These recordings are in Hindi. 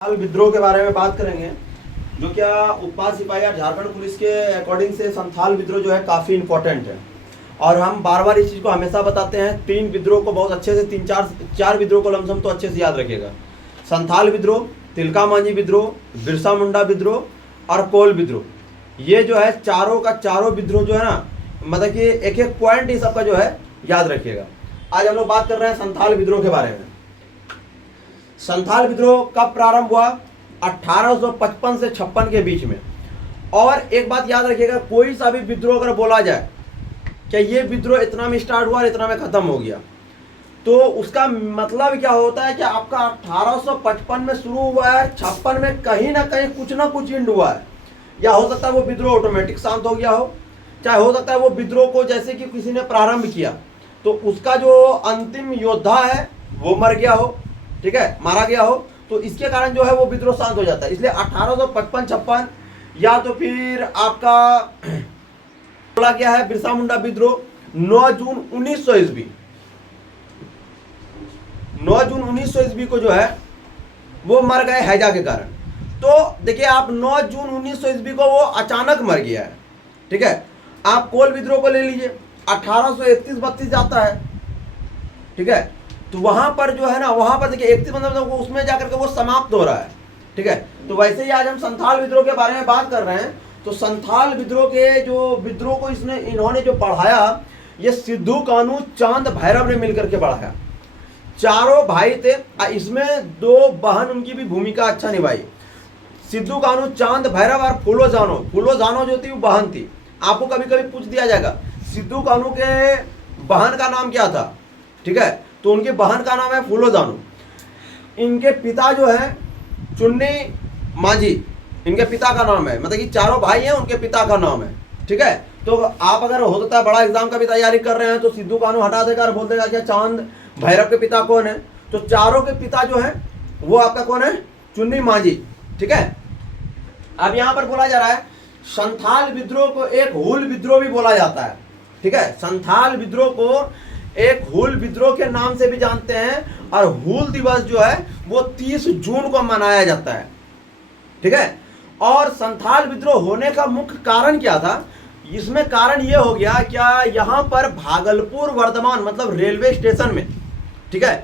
हाल विद्रोह के बारे में बात करेंगे। जो क्या उत्पाद सिपाही झारखंड पुलिस के अकॉर्डिंग से संथाल विद्रोह जो है काफ़ी इम्पोर्टेंट है और हम बार बार इस चीज़ को हमेशा बताते हैं। तीन विद्रोह को बहुत अच्छे से चार विद्रोह को लमसम तो अच्छे से याद रखिएगा। संथाल विद्रोह, तिलका मांझी विद्रोह, बिरसा मुंडा विद्रोह और कोल विद्रोह। ये जो है चारों का चारों विद्रोह जो है ना, मतलब कि एक एक पॉइंट इस सबका जो है याद रखिएगा। आज हम लोग बात कर रहे हैं संथाल विद्रोह के बारे में। संथाल विद्रोह कब प्रारंभ हुआ? 1855 से 56 के बीच में। और एक बात याद रखिएगा, कोई सा भी विद्रोह अगर बोला जाए कि ये विद्रोह इतना में स्टार्ट हुआ और इतना में खत्म हो गया, तो उसका मतलब क्या होता है कि आपका 1855 में शुरू हुआ है, 56 में कहीं ना कुछ एंड हुआ है। या हो सकता है वो विद्रोह ऑटोमेटिक शांत हो गया हो, चाहे हो सकता है वो विद्रोह को जैसे कि किसी ने प्रारंभ किया तो उसका जो अंतिम योद्धा है वो मर गया हो, ठीक है, मारा गया हो, तो इसके कारण जो है वो विद्रोह शांत हो जाता है। इसलिए 1855-56 या तो फिर आपका बोला गया है बिरसा मुंडा विद्रोह 9 जून 1900 ईस्वी। 9 जून 1900 ईस्वी को जो है वो मर गए हैजा के कारण। तो देखिए आप 9 जून 1900 ईस्वी को वो अचानक मर गया है, ठीक है। आप कोल विद्रोह को ले लीजिए, 1831-32 जाता है, ठीक है। तो वहां पर जो है ना, वहां पर देखिए 31 मतलब उसमें जाकर के वो समाप्त हो रहा है, ठीक है। तो वैसे ही आज हम संथाल विद्रोह के बारे में बात कर रहे हैं। तो संथाल विद्रोह के जो विद्रोह को इन्होंने जो बढ़ाया, ये सिद्धू कान्हू चांद भैरव ने मिलकर के बढ़ाया। चारों भाई थे, इसमें 2 बहन उनकी भी भूमिका अच्छा निभाई। सिद्धू कान्हू चांद भैरव और फूलो जानो जो थी वो बहन थी। आपको कभी कभी पूछ दिया जाएगा सिद्धू कान्हू के बहन का नाम क्या था, ठीक है, तो उनके बहन का नाम है फूलो जानो। इनके पिता जो है चुन्नी मांझी, इनके पिता का नाम है, मतलब कि चारों भाई हैं, उनके पिता का नाम है, ठीक है। तो आप अगर हो सकता है बड़ा एग्जाम का भी तैयारी कर रहे हैं तो सिद्धू कान्हू हटा देगा और बोल देगा कि चांद भैरव के पिता कौन है। तो चारों के पिता जो है वो आपका कौन है? चुन्नी मांझी, ठीक है। अब यहां पर बोला जा रहा है संथाल विद्रोह को एक हूल विद्रोह भी बोला जाता है, ठीक है। संथाल विद्रोह को एक हूल विद्रोह के नाम से भी जानते हैं और हूल दिवस जो है वो 30 जून को मनाया जाता है, ठीक है। और संथाल विद्रोह होने का मुख्य कारण क्या था? इसमें कारण ये हो गया क्या, यहाँ पर भागलपुर वर्धमान मतलब रेलवे स्टेशन में, ठीक है,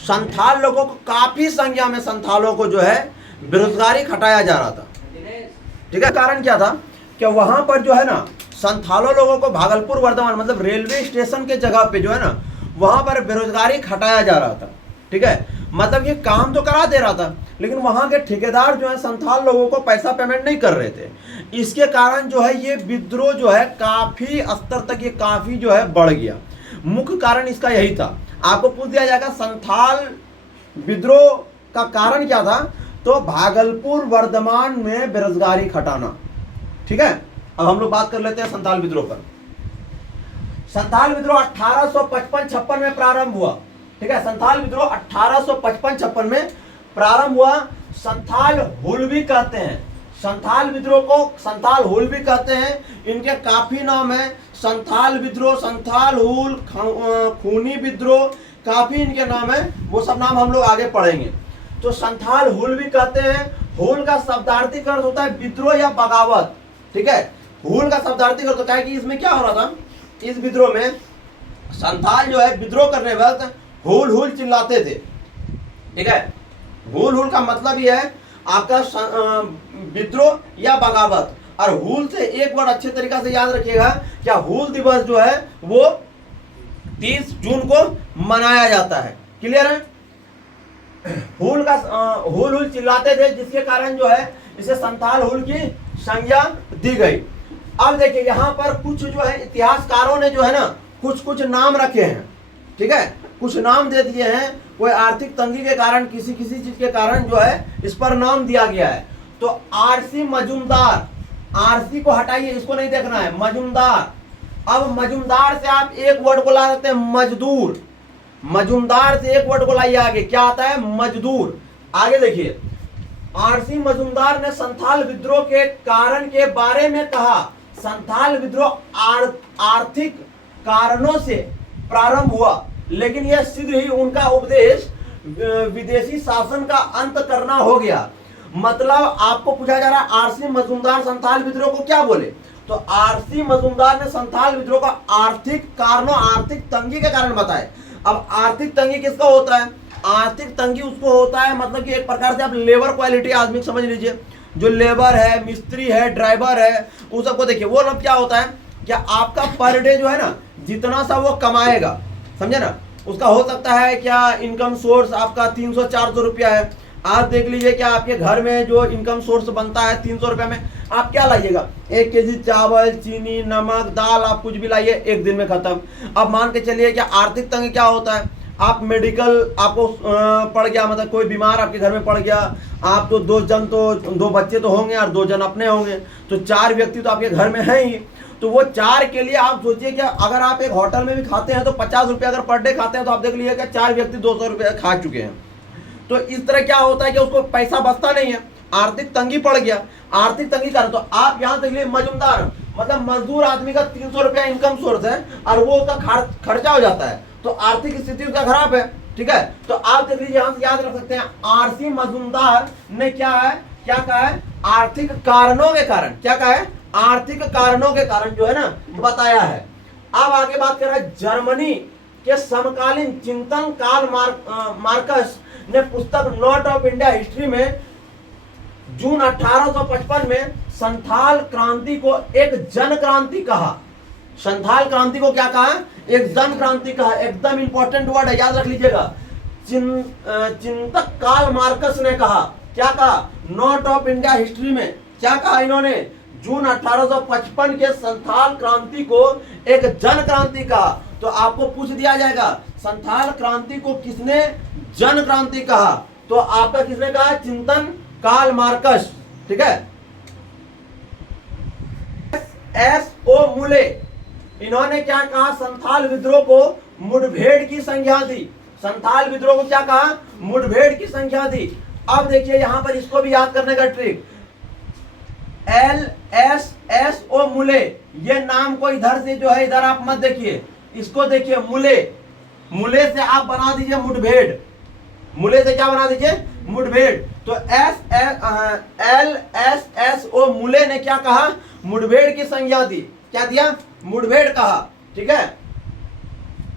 संथाल लोगों को काफी संख्या में संथालों को जो है बेरोजगारी खटाया जा रहा था, ठीक है। कारण क्या था कि वहां पर जो है ना संथालों लोगों को भागलपुर वर्धमान मतलब रेलवे स्टेशन के जगह पे जो है ना वहां पर बेरोजगारी खटाया जा रहा था, ठीक है। मतलब ये काम तो करा दे रहा था लेकिन वहां के ठेकेदार जो है संथाल लोगों को पैसा पेमेंट नहीं कर रहे थे। इसके कारण जो है ये विद्रोह जो है काफी स्तर तक ये काफी जो है बढ़ गया। मुख्य कारण इसका यही था। आपको पूछ दिया जाएगा संथाल विद्रोह का कारण क्या था, तो भागलपुर वर्धमान में बेरोजगारी खटाना, ठीक है। अब हम लोग बात कर लेते हैं संथाल विद्रोह पर। संथाल विद्रोह 1855-56 में प्रारंभ हुआ, ठीक है। संथाल विद्रोह 1855-56 में प्रारंभ हुआ। संथाल हूल भी कहते हैं, संथाल विद्रोह को संथाल हूल भी कहते हैं। इनके काफी नाम है, संथाल विद्रोह, संथाल हूल, खूनी विद्रोह, काफी इनके नाम है। वो सब नाम हम लोग आगे पढ़ेंगे। तो संथाल हूल भी कहते हैं। हूल का शब्दार्थी अर्थ होता है विद्रोह या बगावत, ठीक है। हूल का शब्दार्थी अर्थ होता है कि इसमें क्या हो रहा था, इस विद्रोह में संथाल जो है विद्रोह करने वक्त हूल हूल चिल्लाते थे, ठीक है। हूल हूल का मतलब ये है आपका विद्रोह या बगावत। और हूल से एक वर्ड अच्छे तरीके से याद रखिएगा, क्या हूल दिवस जो है वो 30 जून को मनाया जाता है। क्लियर है? हूल हूल चिल्लाते थे जिसके कारण जो है इसे संथाल हूल की संज्ञा दी गई। अब देखिए यहाँ पर कुछ जो है इतिहासकारों ने जो है ना कुछ नाम रखे हैं, ठीक है, कुछ नाम दे दिए हैं। कोई आर्थिक तंगी के कारण किसी चीज के कारण जो है इस पर नाम दिया गया है। तो आरसी मजूमदार, आरसी को हटाइए, इसको नहीं देखना है, मजूमदार। अब मजूमदार से आप एक वर्ड को ला सकते हैं मजदूर। मजूमदार से एक वर्ड को लाइए आगे, क्या आता है? मजदूर। आगे देखिए, आरसी मजूमदार ने संथाल विद्रोह के कारण के बारे में कहा। संथाल विद्रोह आर्थिक कारणों से प्रारंभ हुआ, लेकिन यह शीघ्र ही उनका उपदेश विदेशी शासन का अंत करना हो गया। मतलब आपको पूछा जा रहा है आरसी मजूमदार संथाल विद्रोह को क्या बोले, तो आरसी मजूमदार ने संथाल विद्रोह का आर्थिक कारणों, आर्थिक तंगी के कारण बताए। अब आर्थिक तंगी किसका होता है, आर्थिक तंगी उसको होता है मतलब कि एक प्रकार से आप लेबर क्वालिटी आदमी को समझ लीजिए, जो लेबर है, मिस्त्री है, ड्राइवर है, उन सबको देखिए। वो लोग क्या होता है, क्या आपका पर डे जो है ना, जितना सा वो कमाएगा, समझे ना, उसका हो सकता है क्या इनकम सोर्स आपका 300-400 रुपया है। आप देख लीजिए कि आपके घर में जो इनकम सोर्स बनता है 300 रुपये में, आप क्या लाइएगा, 1 केजी चावल, चीनी, नमक, दाल, आप कुछ भी लाइए, एक दिन में खत्म। अब मान के चलिए कि आर्थिक तंगी क्या होता है, आप मेडिकल आपको पड़ गया, मतलब कोई बीमार आपके घर में पड़ गया, आप तो 2 बच्चे तो होंगे और 2 जन अपने होंगे, तो 4 व्यक्ति तो आपके घर में हैं ही। तो वो 4 के लिए आप सोचिए कि अगर आप एक होटल में भी खाते हैं तो 50 रुपये अगर पर डे खाते हैं, तो आप देख लीजिए कि 4 व्यक्ति 200 रुपये खा चुके हैं। तो इस तरह क्या होता है कि उसको पैसा बचता नहीं है, आर्थिक तंगी पड़ गया, आर्थिक तंगी कारण। तो आप यहाँ देख लीजिए मजूमदार मतलब मजदूर आदमी का 300 रुपया इनकम सोर्स है और वो उसका खर्चा हो जाता है, तो आर्थिक स्थिति उसका खराब है, ठीक है। तो आप देख लीजिए यहाँ से याद रख सकते हैं, आरसी मजूमदार ने क्या कहा है, आर्थिक कारणों के कारण, क्या कहा है, आर्थिक कारणों के कारण जो है ना बताया है। अब आगे बात कर रहा है जर्मनी के समकालीन चिंतन कार्ल मार्कस ने पुस्तक नोट ऑफ इंडिया हिस्ट्री में जून 1855 में संथाल क्रांति को एक जन क्रांति कहा। संथाल क्रांति को क्या कहा, एक जन क्रांति कहा। एकदम इंपॉर्टेंट वर्ड है, याद रख लीजिएगा। चिंतक कार्ल मार्कस ने कहा, क्या कहा, नोट ऑफ इंडिया हिस्ट्री में क्या कहा इन्होंने, जून 1855 के संथाल क्रांति को एक जन क्रांति कहा। तो आपको पूछ दिया जाएगा संथाल क्रांति को किसने जन क्रांति कहा, तो आपका किसने कहा, चिंतन कार्ल मार्कस, ठीक है। S.O. मुले, इन्होंने क्या कहा, संथाल विद्रोह को मुठभेड़ की संज्ञा दी। संथाल विद्रोह को क्या कहा, मुठभेड़ की संख्या दी। अब देखिए यहां पर इसको भी याद करने का ट्रिक, LSSO मुले, ये नाम को इधर से जो है इधर आप मत देखिए, इसको देखिए मुले, मुले से आप बना दीजिए मुठभेड़, मुले से क्या बना दीजिए, मुठभेड़। तो LSSO मुले ने क्या कहा, मुठभेड़ की संज्ञा दी। क्या दिया, मुठभेड़ कहा, ठीक है।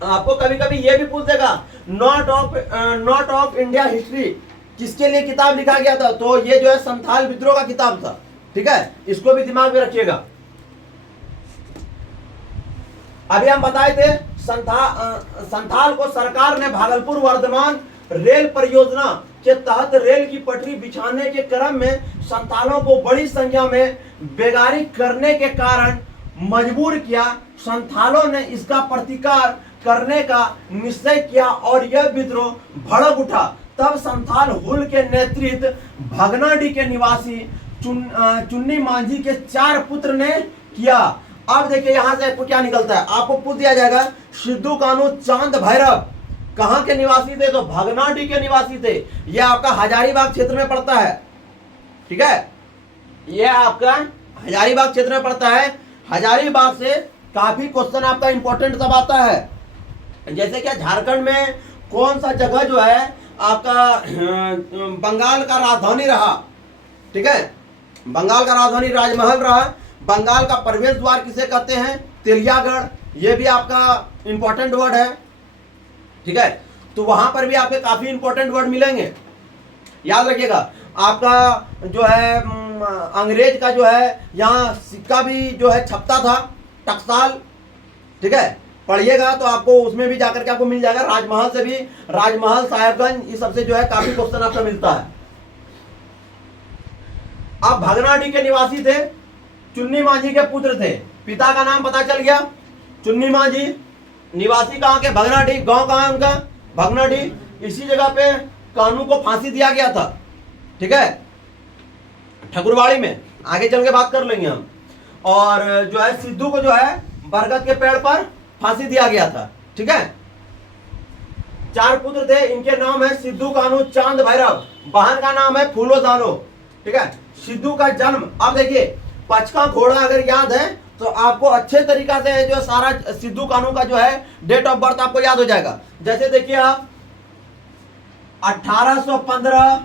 आपको कभी कभी ये भी पूछ देगा नोट ऑफ इंडिया हिस्ट्री किसके लिए किताब लिखा गया था, तो ये जो है संथाल विद्रोह का किताब था, ठीक है। इसको भी दिमाग में रखिएगा। अभी हम बताए थे संथाल को सरकार ने भागलपुर वर्धमान रेल परियोजना के तहत रेल की पटरी बिछाने के क्रम में संथालों को बड़ी संख्या में बेगारी करने के कारण मजबूर किया। संथालों ने इसका प्रतिकार करने का निश्चय किया और यह विद्रोह भड़क उठा। तब संथाल हुल के नेतृत्व भगनाडी के निवासी चुन्नी मांझी के 4 पुत्र ने किया। अब देखिए यहां से आपको क्या निकलता है, आपको पूछ दिया जाएगा सिद्धू कान्हू चांद भैरव कहां के निवासी थे, तो भगनाडी के निवासी थे। यह आपका हजारीबाग क्षेत्र में पड़ता है, ठीक है। यह आपका हजारीबाग क्षेत्र में पड़ता है। हजारीबाग से काफी क्वेश्चन आपका इंपॉर्टेंट सब आता है, जैसे क्या झारखंड में कौन सा जगह जो है आपका बंगाल का राजधानी रहा, ठीक है। बंगाल का राजधानी राजमहल रहा। बंगाल का प्रवेश द्वार किसे कहते हैं, तेलियागढ़, ये भी आपका इंपॉर्टेंट वर्ड है, ठीक है। तो वहां पर भी आपके काफी इंपॉर्टेंट वर्ड मिलेंगे, याद रखिएगा। आपका जो है अंग्रेज का जो है यहाँ सिक्का भी जो है छपता था, टकसाल, ठीक है। पढ़िएगा तो आपको उसमें भी जाकर के आपको मिल जाएगा। राजमहल से भी, राजमहल, साहेबगंज, ये सबसे जो है काफी क्वेश्चन आपका मिलता है। आप भगनाडी के निवासी थे, चुन्नी मांझी के पुत्र थे। पिता का नाम पता चल गया, चुन्नी मांझी। निवासी कहाँ के, भगनाडी। गांव कहाँ है उनका, भगनाडी। इसी जगह पे कान्हू को फांसी दिया गया था, ठीक है, ठकुरवाड़ी में। आगे चल के बात कर लेंगे हम। और जो है सिद्धू को जो है बरगद के पेड़ पर फांसी दिया गया था, ठीक है। 4 पुत्र थे, इनके नाम है सिद्धू कान्हू चांद भैरव। बहन का नाम है फूलो जानो, ठीक है। सिद्धू का जन्म, अब देखिए पचका घोड़ा अगर याद है तो आपको अच्छे तरीका से जो सारा सिद्धू कान्हू का जो है डेट ऑफ बर्थ आपको याद हो जाएगा। जैसे देखिए 1815,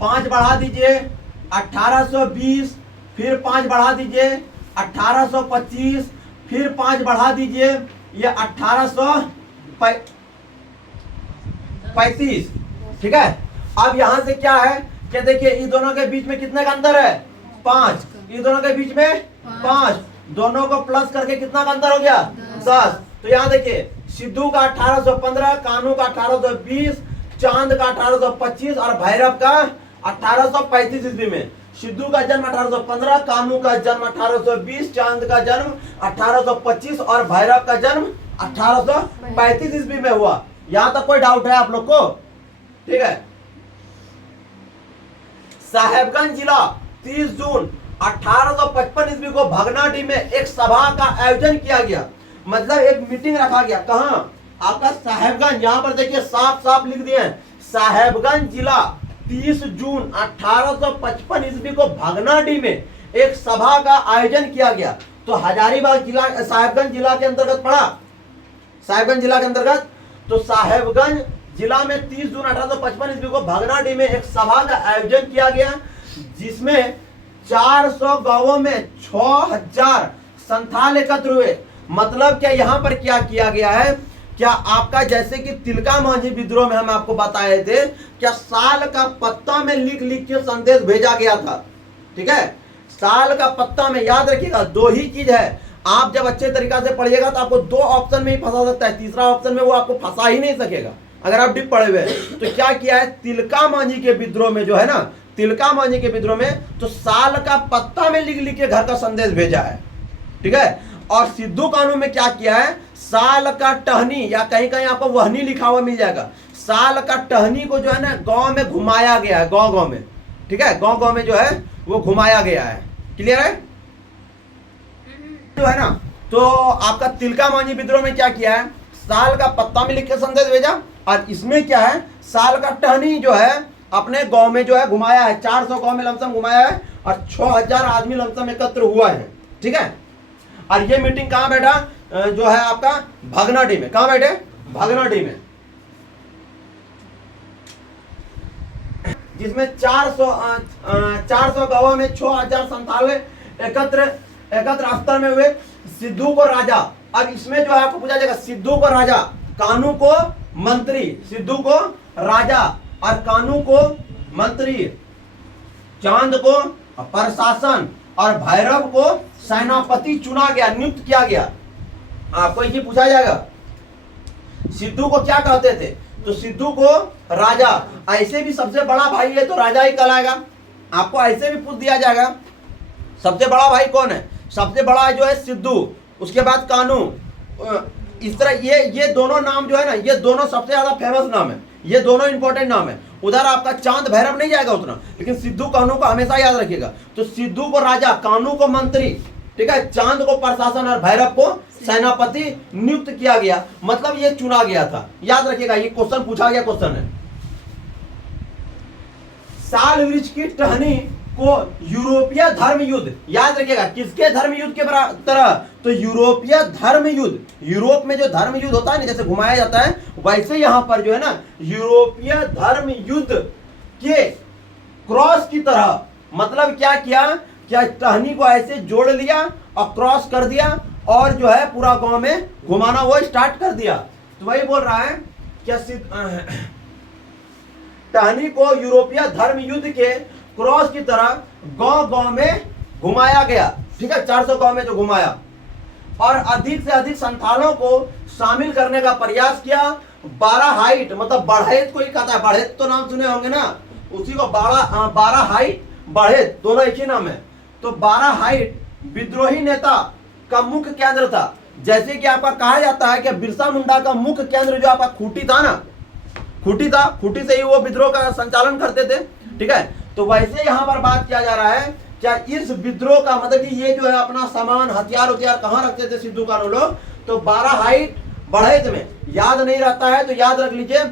5 बढ़ा दीजिए 1820, फिर 5 बढ़ा दीजिए 1825, फिर 5 बढ़ा दीजिए ये 1835। ठीक है, अब यहां से क्या है कि देखिए इन दोनों के बीच में कितने का अंतर है, 5। इन दोनों के बीच में 5, दोनों को प्लस करके कितना का अंतर हो गया, 10। तो यहां देखिए सिद्धू का 1815, कान्हू का 1820, चांद का 1825 और भैरव का 1835 ईस्वी में। सिद्धू का जन्म 1815, कान्हू का जन्म 1820, चांद का जन्म 1825 और भैरव का जन्म 1835 ईस्वी में हुआ। यहां तक कोई डाउट है आप लोग को? ठीक है। साहेबगंज जिला 30 जून 1855 ईस्वी को भगनाडीह में एक सभा का आयोजन किया गया, मतलब एक मीटिंग रखा गया। कहां? आपका साहेबगंज। यहां पर देखिए साफ साफ लिख दिए हैं, साहेबगंज जिला 30 जून 1855 ईस्वी को भगनाडीह में एक सभा का आयोजन किया गया। तो हजारीबाग जिला साहेबगंज जिला के अंतर्गत पड़ा, साहेबगंज जिला के अंतर्गत। तो साहेबगंज जिला में 30 जून 1855 ईस्वी को भगनाडीह में एक सभा का आयोजन किया गया, जिसमें 400 गांवों में 6000 संथाल एकत्र हुए। मतलब क्या यहाँ पर क्या किया गया है, क्या आपका जैसे कि तिलका मांझी विद्रोह में हम आपको बताए थे, क्या साल का पत्ता में लिख लिख के संदेश भेजा गया था। ठीक है, साल का पत्ता में याद रखिएगा 2 ही चीज है। आप जब अच्छे तरीका से पढ़िएगा तो आपको 2 ऑप्शन में ही फंसा सकता है, तीसरा ऑप्शन में वो आपको फंसा ही नहीं सकेगा अगर आप डीप पढ़े हुए। तो क्या किया है, तिलका मांझी के विद्रोह में जो है ना, तिलका मांझी के विद्रोह में तो साल का पत्ता में लिख लिख के घर का संदेश भेजा है। ठीक है, और सिद्धू कान्हू में क्या किया है, साल का टहनी या कहीं कहीं आपको वहनी लिखा हुआ मिल जाएगा, साल का टहनी को जो है ना गांव में घुमाया गया है, गांव गांव में। ठीक है, गांव गांव में जो है वो घुमाया गया है। क्लियर है जो है ना। तो आपका तिलका मांझी विद्रोह में क्या किया है, साल का पत्ता में लिख के संदेश भेजा, और इसमें क्या है, साल का टहनी जो है अपने गांव में जो है घुमाया है, 400 गांव में लमसम घुमाया है और 6000 आदमी लमसम एकत्र हुआ है। ठीक है, और ये मीटिंग कहां बैठा, जो है आपका भगनाडीह में। कहां बैठे, भगनाडीह में, जिसमें 400 गांवों में 6000 संथाल एकत्र स्तर में हुए। सिद्धू को राजा, अब इसमें जो है आपको पूछा जाएगा, सिद्धू को राजा, कान्हू को मंत्री, सिद्धू को राजा और कान्हू को मंत्री, चांद को प्रशासन और भैरव को सेनापति चुना गया, नियुक्त किया गया। आपको ये पूछा जाएगा सिद्धू को क्या कहते थे, तो सिद्धू को राजा, ऐसे भी सबसे बड़ा भाई है तो राजा ही कहलाएगा। आपको ऐसे भी पूछ दिया जाएगा सबसे बड़ा भाई कौन है, सबसे बड़ा जो है सिद्धू, उसके बाद कान्हू। इस तरह ये दोनों नाम जो है ना, ये दोनों सबसे ज्यादा फेमस नाम है, ये दोनों इंपॉर्टेंट नाम है। उधर आपका चांद भैरव नहीं जाएगा उतना, लेकिन सिद्धू कान्हू को हमेशा याद रखिएगा। तो सिद्धू को राजा, कान्हू को मंत्री, ठीक है, चांद को प्रशासन और भैरव को सेनापति नियुक्त किया गया, मतलब ये चुना गया था। याद रखिएगा, ये क्वेश्चन पूछा गया क्वेश्चन है। साल वृक्ष की टहनी को यूरोपीय धर्म युद्ध, याद रखिएगा किसके धर्म युद्ध के तरह, तो यूरोपीय धर्म युद्ध। यूरोप में जो धर्म युद्ध होता है ना, जैसे घुमाया जाता है, वैसे यहां पर जो है ना यूरोपीय धर्म युद्ध के क्रॉस की तरह, मतलब क्या किया, क्या टहनी को ऐसे जोड़ लिया और क्रॉस कर दिया और जो है पूरा गांव में घुमाना वो स्टार्ट कर दिया। तो वही बोल रहा है क्या, टहनी को यूरोपीय धर्म युद्ध के क्रॉस की तरह गांव गांव में घुमाया गया। ठीक है, 400 गांव में जो घुमाया, और अधिक से अधिक संथालों को शामिल करने का प्रयास किया। 12 हाइट, मतलब बढ़ेत को ही कहता है, बढ़ेत तो नाम सुने होंगे ना, उसी को 12 हाइट बढ़ेत दोनों एक ही नाम है। तो 12 हाइट विद्रोही नेता का मुख्य केंद्र था। जैसे कि आपका कहा जाता है कि बिरसा मुंडा का मुख्य केंद्र जो आपका खूंटी था ना, खूंटी था, खूंटी से ही वो विद्रोह का संचालन करते थे। ठीक है, तो वैसे यहां पर बात किया जा रहा है क्या इस विद्रोह का, मतलब कि ये जो है अपना सामान हथियार कहां रखते थे सिद्धू कान्हू लोग, तो 12 हाइट बढ़ेत में। याद नहीं रहता है तो याद रख लीजिए,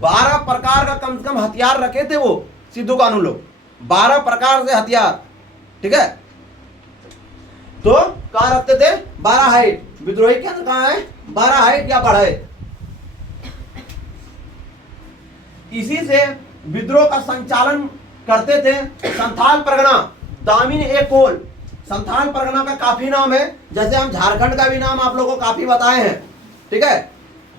12 प्रकार का कम से कम हथियार रखे थे वो सिद्धू कान्हू लोग, 12 प्रकार से हथियार। ठीक है, तो कहां रखते थे, 12 हाइट। विद्रोही केंद्र कहां है, 12 हाइट या बढ़ेत। इसी से विद्रोह का संचालन करते थे संथाल परगना दामिन ए कोल। संथाल परगना का काफी नाम है, जैसे हम झारखंड का भी नाम आप लोगों को काफी बताए हैं, ठीक है,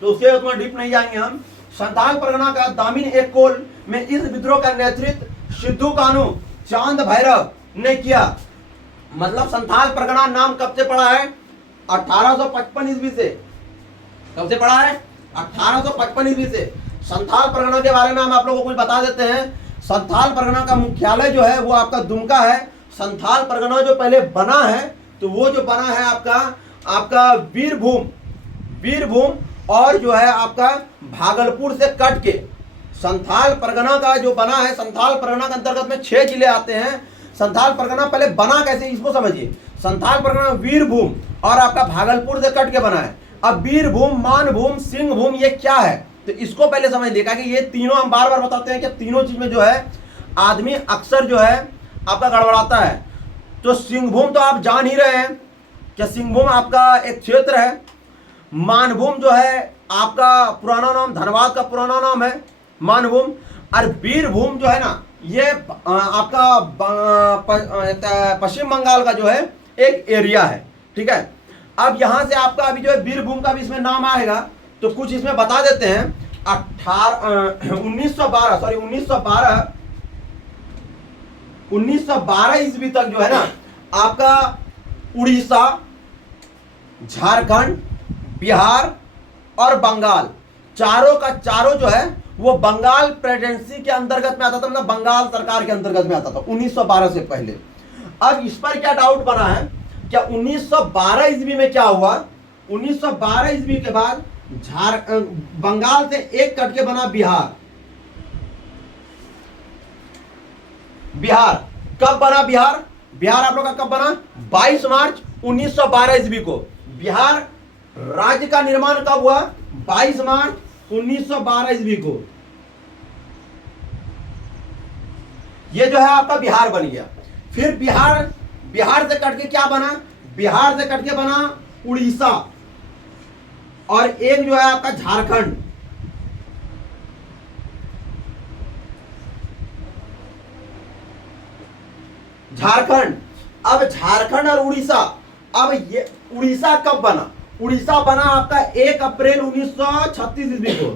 तो उसके उतना डीप नहीं जाएंगे हम। संथाल परगना का दामिन ए कोल में इस विद्रोह का नेतृत्व सिद्धू कानू चांद भैरव ने किया। मतलब संथाल परगना नाम कब से पड़ा है? 1855 ईस्वी से। कब से पड़ा है? 1855 ईस्वी से। संथाल परगना के बारे में हम आप लोगों को कुछ बता देते हैं। संथाल परगना का मुख्यालय जो है वो आपका दुमका है। संथाल परगना जो पहले बना है तो वो जो बना है आपका वीरभूम और जो है आपका भागलपुर से कट के संथाल परगना का जो बना है, संथाल परगना के अंतर्गत में 6 जिले आते हैं। संथाल परगना पहले बना कैसे, इसको समझिए। संथाल परगना वीरभूम और आपका भागलपुर से कट के बना है। अब वीरभूम, मानभूम, सिंहभूम ये क्या है, तो इसको पहले समझ लिया कि ये तीनों हम बार बार बताते हैं कि तीनों चीज में जो है आदमी अक्सर जो है आपका गड़बड़ाता है। तो सिंहभूम तो आप जान ही रहे हैं कि सिंहभूम आपका एक क्षेत्र है। मानभूम जो है आपका पुराना नाम, धनबाद का पुराना नाम है मानभूम। और वीरभूम जो है ना ये आपका पश्चिम बंगाल का जो है एक एरिया है, ठीक है। अब यहां से आपका अभी जो है वीरभूम का भी इसमें नाम आएगा, तो कुछ इसमें बता देते हैं। 1912 ईस्वी तक जो है ना आपका उड़ीसा, झारखंड, बिहार और बंगाल चारों का चारों जो है वो बंगाल प्रेसिडेंसी के अंतर्गत में आता था, मतलब बंगाल सरकार के अंतर्गत में आता था 1912 से पहले। अब इस पर क्या डाउट बना है, क्या 1912 ईस्वी में क्या हुआ? 1912 ईस्वी के बाद बंगाल से एक कट के बना बिहार। बिहार कब बना? बिहार आप लोग का कब बना? 22 मार्च 1912 ईस्वी को। बिहार राज्य का निर्माण कब हुआ? 22 मार्च 1912 ईस्वी को। ये जो है आपका बिहार बन गया। फिर बिहार से कट के क्या बना? बिहार से कट के बना उड़ीसा और एक जो है आपका झारखंड। अब झारखंड और उड़ीसा, अब ये उड़ीसा कब बना? उड़ीसा बना आपका 1 अप्रैल 1936 ईस्वी को।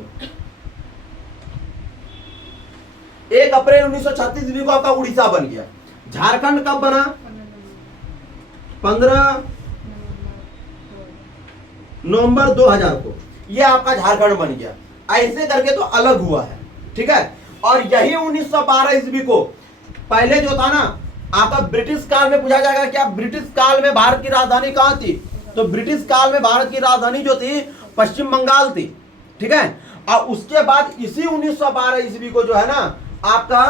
1 अप्रैल 1936 ईस्वी को आपका उड़ीसा बन गया। झारखंड कब बना? 15 नवंबर 2000 को ये आपका झारखंड बन गया। ऐसे करके तो अलग हुआ है, ठीक है। और यही 1912 ईस्वी को पहले जो था ना आपका ब्रिटिश काल में पूछा जाएगा क्या ब्रिटिश काल में भारत की राजधानी कहां थी? तो ब्रिटिश काल में भारत की राजधानी जो थी पश्चिम बंगाल थी, ठीक है। और उसके बाद इसी 1912 ईस्वी को जो है ना आपका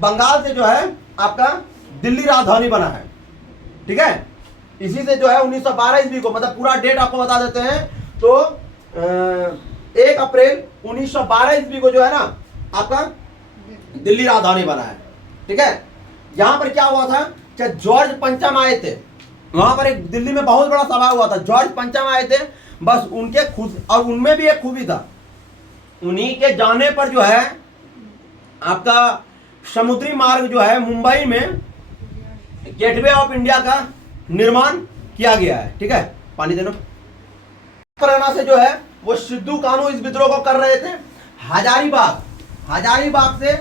बंगाल से जो है आपका दिल्ली राजधानी बना है, ठीक है। इसी से जो है 1912 ईस्वी को, मतलब पूरा डेट आपको बता देते हैं, तो 1 अप्रैल 1912 ईस्वी को जो है ना आपका दिल्ली राजधानी बना है, ठीक है। यहां पर क्या हुआ था कि जॉर्ज पंचम आए थे, वहां पर एक दिल्ली में बहुत बड़ा सभा हुआ था। जॉर्ज पंचम आए थे, बस उनके खुद, और उनमें भी एक खूबी था, उन्हीं के जाने पर जो है आपका समुद्री मार्ग जो है मुंबई में गेटवे ऑफ इंडिया का निर्माण किया गया है, ठीक है। पानी देना। परगना से जो है वो सिद्धू कानू इस विद्रोह को कर रहे थे। हजारीबाग से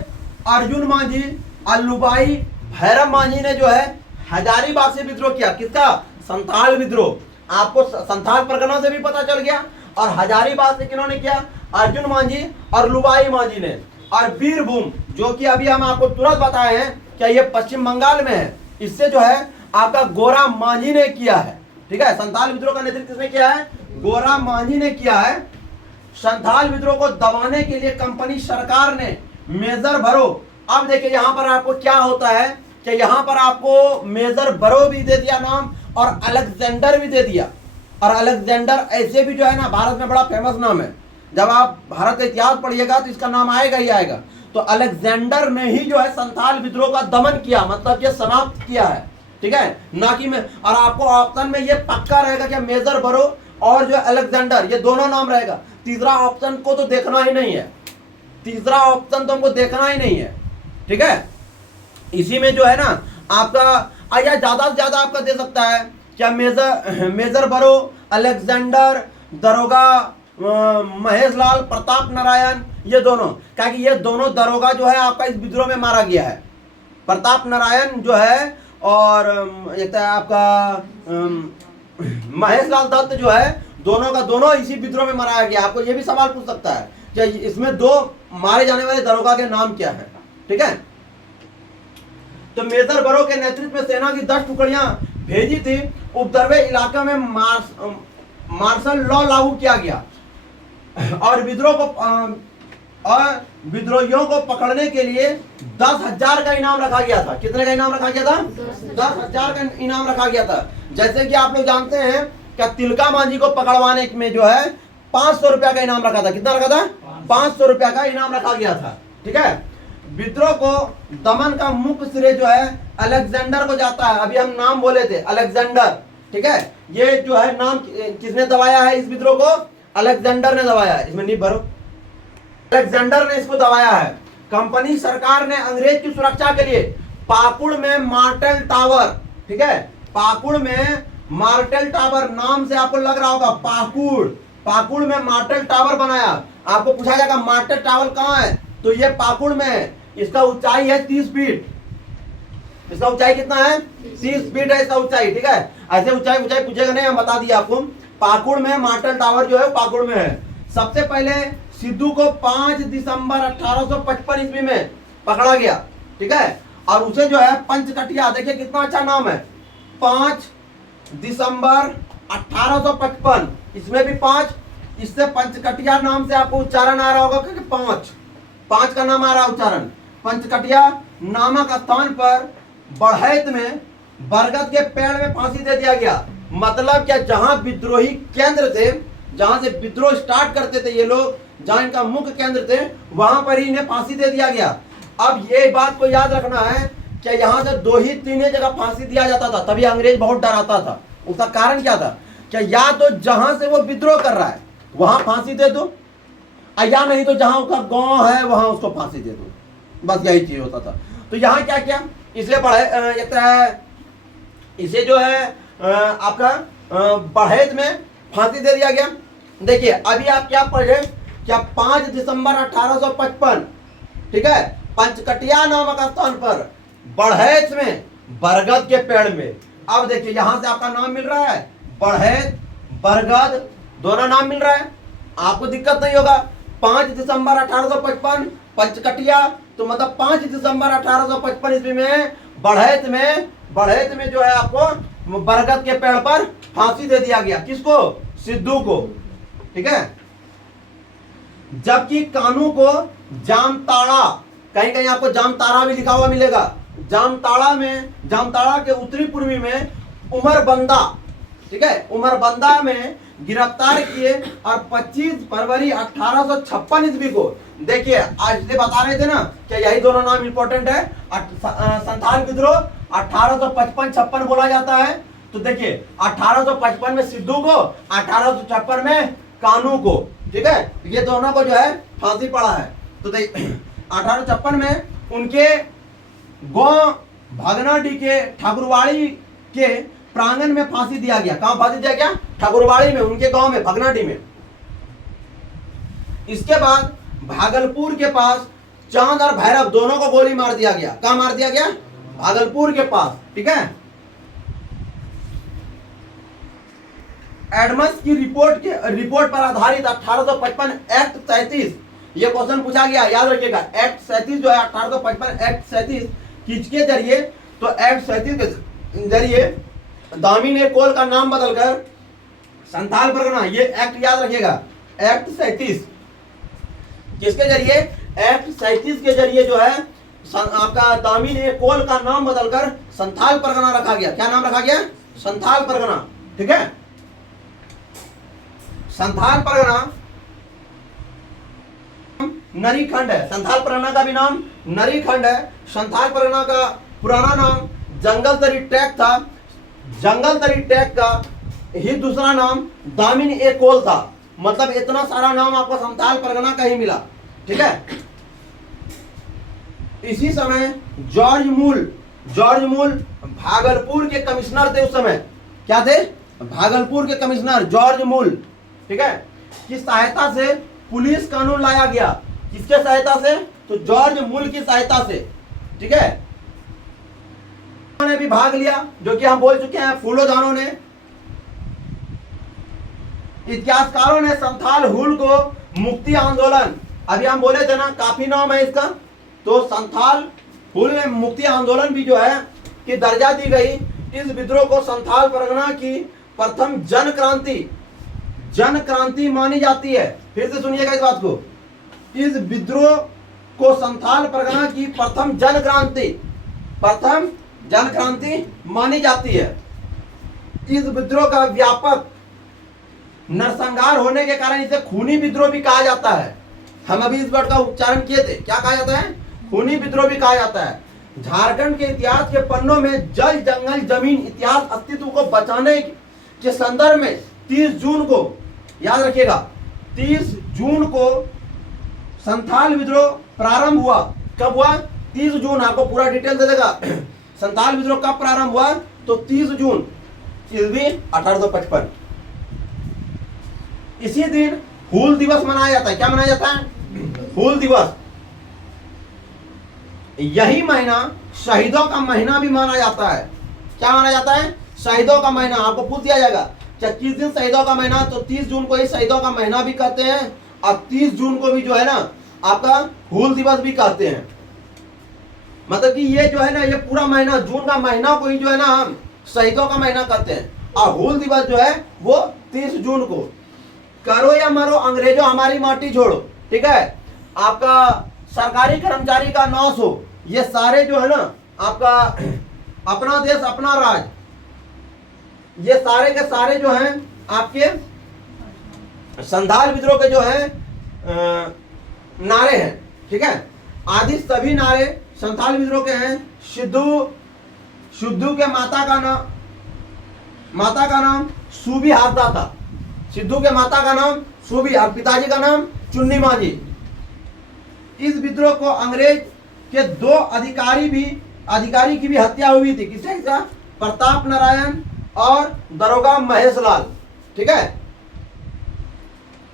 अर्जुन मांझी, अल्लूबाई, भैरव मांझी ने जो है हजारीबाग से विद्रोह किया। किसका? संथाल विद्रोह। आपको संथाल परगना से भी पता चल गया। और हजारीबाग से किन्होंने किया? अर्जुन मांझी और लुबाई मांझी ने। और वीरभूम जो कि अभी हम आपको तुरंत बताए हैं क्या ये पश्चिम बंगाल में है, इससे जो है आपका गोरा मांझी ने किया है, ठीक है। संथाल विद्रोह का नेतृत्व किसने किया है? गोरा मांझी ने किया है। संथाल विद्रोह को दबाने के लिए कंपनी सरकार ने मेजर बरो, अब देखिए यहां पर आपको क्या होता है कि यहां पर आपको मेजर बरो भी दे दिया नाम और अलेक्जेंडर भी दे दिया। और अलेक्जेंडर ऐसे भी जो है ना भारत में बड़ा फेमस नाम है। जब आप भारत का इतिहास पढ़िएगा तो इसका नाम आएगा ही आएगा। तो अलेक्जेंडर ने ही जो है संथाल विद्रोह का दमन किया, मतलब ये समाप्त किया है, ठीक है, ना कि मैं। और आपको ऑप्शन में ये पक्का रहेगा कि मेजर बरो और जो अलेक्जेंडर ये दोनों नाम रहेगा। तीसरा ऑप्शन को तो देखना ही नहीं है, तीसरा ऑप्शन तो हमको देखना ही नहीं है, ठीक है। इसी में जो है ना आपका या ज्यादा से ज्यादा आपका दे सकता है क्या, मेजर बरो, अलेक्जेंडर, दरोगा महेश लाल, प्रताप नारायण, ये दोनों, क्या कि ये दोनों दरोगा जो है आपका इस विद्रोह में मारा गया है। प्रताप नारायण जो है और एक आपका महेश लाल दत्त जो है, दोनों का दोनों इसी विद्रोह में मराया गया। आपको ये भी सवाल पूछ सकता है कि इसमें दो मारे जाने वाले दरोगा के नाम क्या है, ठीक है। तो मेजर बरो के नेतृत्व में सेना की 10 टुकड़ियां भेजी थी। उपद्रवी इलाके में मार्शल लॉ लागू किया गया और विद्रोहियों को पकड़ने के लिए 10,000 का इनाम रखा गया था। कितने का इनाम रखा गया था? 10,000 का इनाम रखा गया था। जैसे कि आप लोग जानते हैं क्या, तिलका मांझी को पकड़वाने में जो है 500 रुपया का इनाम रखा था। कितना रखा था? 500 रुपया का इनाम रखा गया था, ठीक है। विद्रोह को दमन का मुख्य श्रेय जो है अलेक्जेंडर को जाता है। अभी हम नाम बोले थे अलेक्जेंडर, ठीक है। ये जो है नाम किसने दबाया है इस विद्रोह को? अलेक्जेंडर ने दबाया है। इसमें नहीं भरो, अलेक्जेंडर ने इसको दबाया है। कंपनी सरकार ने अंग्रेज की सुरक्षा के लिए पाकुड़ में मार्टेल टावर, ठीक है, पाकुड़ में मार्टेल टावर नाम से आपको लग रहा होगा, पाकुड़ में मार्टेल टावर बनाया। आपको पूछा जाएगा मार्टेल टावर कहाँ है, तो ये पाकुड़ में है। इसका ऊंचाई है 30 फीट। इसका ऊंचाई कितना है? 30 फीट है इसका ऊंचाई, ठीक है। ऐसे ऊंचाई पूछेगा नहीं, हम बता दिया आपको। पाकुड़ में मार्टेल टावर जो है पाकुड़ में है। सबसे पहले सिद्धू को 5 दिसंबर 1855 ईस्वी में पकड़ा गया, ठीक है। और उसे जो है पंचकटिया, देखिए कितना अच्छा नाम है, 5 दिसंबर 1855, इसमें भी 5, इससे पंचकटिया नाम से आपको उच्चारण आ रहा होगा क्योंकि 5 का नाम आ रहा उच्चारण। पंचकटिया नामक स्थान पर बढ़ैत में बरगद के पेड़ में फांसी दे दिया गया। मतलब क्या, जहां विद्रोही केंद्र थे, जहां से विद्रोह स्टार्ट करते थे ये लोग, जहां इनका मुख्य केंद्र थे, वहां पर ही इन्हें फांसी दे दिया गया। अब ये बात को याद रखना है कि यहाँ से 2 ही 3 जगह फांसी दिया जाता था, तभी अंग्रेज बहुत डराता था। उसका कारण क्या था कि या तो जहां से वो विद्रोह कर रहा है वहां फांसी दे दो, या नहीं तो जहां उसका गांव है वहां उसको फांसी दे दो, बस यही चीज होता था। तो यहाँ क्या किया, इसलिए इसे जो है आपका बढ़ैत में फांसी दे दिया गया। देखिए अभी आप क्या पढ़े, क्या 5 दिसंबर 1855, ठीक है, पंचकटिया नामक स्थान पर बढ़ैत में बरगद के पेड़ में। अब देखिए यहां से आपका नाम मिल रहा है, बढ़ैत, बरगद, दोनों नाम मिल रहा है, आपको दिक्कत नहीं होगा। 5 दिसंबर 1855 पंचकटिया, तो मतलब 5 दिसंबर 1855 ईस्वी में बढ़ैत में जो है आपको बरगद के पेड़ पर फांसी दे दिया गया। किसको? सिद्धू को, ठीक है। जबकि कानू को जामताड़ा, कहीं आपको जामताड़ा भी लिखा हुआ मिलेगा। जामताड़ा के उत्तरी पूर्वी में उमरबंदा, ठीक है, उमरबंदा में गिरफ्तार किए और 25 फरवरी 1856 ईस्वी को, देखिए आज से बता रहे थे ना कि यही दोनों नाम इंपॉर्टेंट है। संथाल विद्रोह 1855-56 बोला जाता है। तो देखिए 1855 में सिद्धू को, 1856 में कानू को, ठीक है, ये दोनों को जो है फांसी पड़ा है। तो देखिए 1856 में उनके गांव भागनाडीह के ठाकुरवाड़ी के प्रांगण में फांसी दिया गया। कहां फांसी दिया गया? ठाकुरवाड़ी में, उनके गांव में, भागनाडीह में। इसके बाद भागलपुर के पास चांद और भैरव दोनों को गोली मार दिया गया। कहां मार दिया गया? भागलपुर के पास, ठीक है। एडम्स की रिपोर्ट पर आधारित 1855 एक्ट 37, ये क्वेश्चन पूछा गया, याद रखिएगा। एक्ट 37 जो है 1855 एक्ट 37 किसके जरिए? तो एक्ट 37 के जरिए दामिनी कोल का नाम बदलकर संथाल परगना, ये एक्ट याद रखिएगा। एक्ट 37 किसके जरिए? एक्ट 37 के जरिए जो है आपका दामिनी कोल का नाम बदलकर संथाल परगना रखा गया। क्या नाम रखा गया? संथाल परगना, ठीक है। संथाल परगना नरीखंड है। संथाल परगना का भी नाम नरीखंड है। संथाल परगना का पुराना नाम जंगल तरी ट्रैक था। जंगल तरी ट्रैक का ही दूसरा नाम दामिनी कोल था। मतलब इतना सारा नाम आपको संथाल परगना का ही मिला, ठीक है। इसी समय जॉर्ज मूल भागलपुर के कमिश्नर थे उस समय। क्या थे? भागलपुर के कमिश्नर जॉर्ज मूल, ठीक है। की सहायता से पुलिस कानून लाया गया। किसके सहायता से? तो जॉर्ज मूल की सहायता से, ठीक है। ने भी भाग लिया, जो कि हम बोल चुके हैं, फूलो जानों ने। इतिहासकारों ने संथाल हुल को मुक्ति आंदोलन, अभी हम बोले थे ना, काफी नाम है इसका, तो संथाल हुल ने मुक्ति आंदोलन भी जो है कि दर्जा दी गई। इस विद्रोह को संथाल परगना की प्रथम जन क्रांति मानी जाती है। फिर से सुनिएगा इस बात को, इस विद्रोह को संथाल परगना की प्रथम जन क्रांति मानी जाती है। इस विद्रोह का व्यापक नरसंहार होने के कारण इसे खूनी विद्रोह भी कहा जाता है। हम अभी इस वर्ड का उच्चारण किए थे, क्या कहा जाता है? खूनी विद्रोह भी कहा जाता है। झारखंड के इतिहास के पन्नों में जल जंगल जमीन इतिहास अस्तित्व को बचाने के संदर्भ में 30 जून को, याद रखिएगा, 30 जून को संथाल विद्रोह प्रारंभ हुआ। कब हुआ? 30 जून। आपको पूरा डिटेल दे देगा। संथाल विद्रोह कब प्रारंभ हुआ? तो 30 जून ईस्वी 1855। इसी दिन हूल दिवस मनाया जाता है। क्या मनाया जाता है? हूल दिवस। यही महीना शहीदों का महीना भी माना जाता है। क्या माना जाता है? शहीदों का महीना। आपको पूछ दिया जाएगा क्या किस दिन शहीदों का महीना, तो 30 जून को ही शहीदों का महीना भी कहते हैं, और 30 जून को भी जो है ना आपका हूल दिवस भी कहते हैं। मतलब कि ये जो है ना, ये पूरा महीना, जून का महीना को ही जो है ना हम शहीदों का महीना कहते हैं, और हूल दिवस जो है वो 30 जून को। करो या मरो अंग्रेजों हमारी माटी छोड़ो, ठीक है। आपका सरकारी कर्मचारी का नाश हो, ये सारे जो है ना आपका अपना देश अपना राज, ये सारे के सारे जो हैं आपके संथाल विद्रोह के जो है नारे हैं, ठीक है। आदि सभी नारे संथाल विद्रोह के हैं। सिद्धू के माता का नाम सूबी हासदा था। सिद्धू के माता का नाम सूबी और पिताजी का नाम चुन्नी मांझी। इस विद्रोह को अंग्रेज के 2 अधिकारी की भी हत्या हुई थी। किससे? प्रताप नारायण और दरोगा महेश लाल, ठीक है,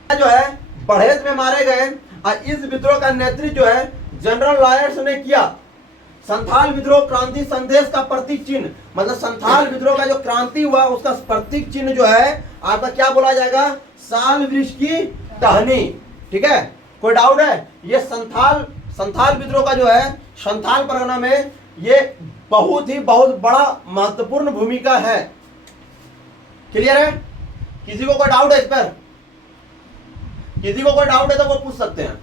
जो है बढ़ेत में मारे गए। और इस विद्रोह का नेतृत्व जो है जनरल लायर्स ने किया। संथाल विद्रोह क्रांति संदेश का प्रतीक चिन्ह, मतलब संथाल विद्रोह का जो क्रांति हुआ उसका प्रतीक चिन्ह जो है आपका क्या बोला जाएगा? साल वृक्ष की टहनी, ठीक है। कोई डाउट है? ये संथाल विद्रोह का जो है संथाल परगना में ये बहुत बड़ा महत्वपूर्ण भूमिका है। क्लियर है? किसी को कोई डाउट है इस पर? किसी को कोई डाउट है तो वो पूछ सकते हैं।